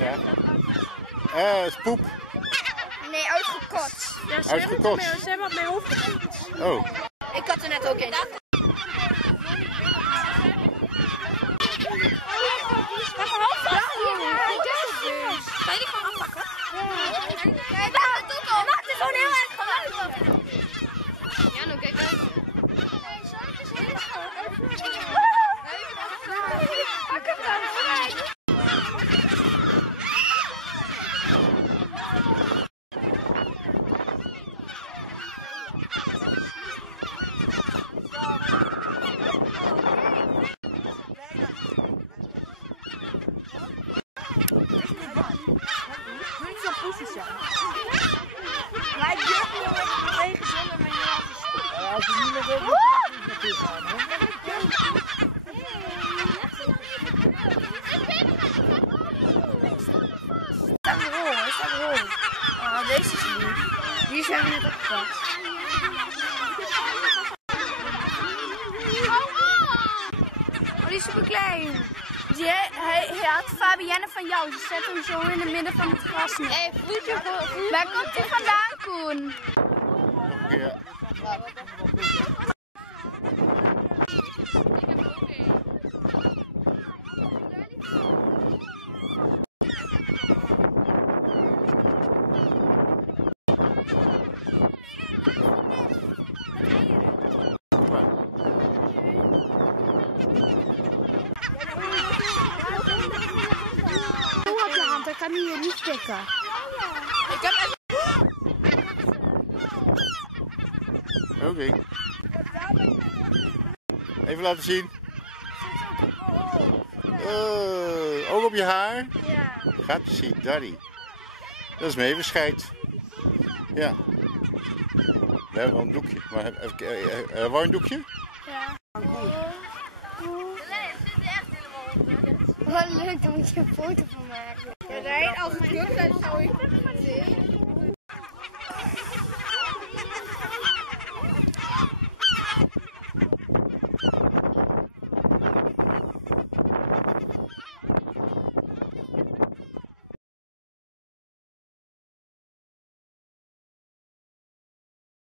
Ja. Is poep. Nee, uitgekotst. Ja, ze hebben wat mee opgefietst. Oh. Ik had er net ook in. Ga je die gewoon afpakken? Ja, ik maak het ook al. Maak het gewoon heel erg geluid. Ja, nou kijk uit. Pak hem dan. Maar ik durf niet om even te bewegen zonder mijn jas. Ja, als je niet meer wil, moet je er naartoe gaan, hè? Staat rol. Oh, deze is lief. Die zijn we net opgepakt. Oh, die is super klein. Hij had Fabienne van jou. Ze zet hem zo in het midden van het gras. Hé, vroetje voor. Waar komt hij vandaan, Koen? Ja. Dan kan hij je niet pikken. Ik heb even... Oké. Even laten zien. Ook op je haar? Ja. Gatsie, daddy. Dat is mijn evenschheid. Ja. We hebben wel een doekje. Maar wou je een doekje? Ja. Wat leuk, dan moet je een foto van maken. Als het lukt, dan zou ik het zien.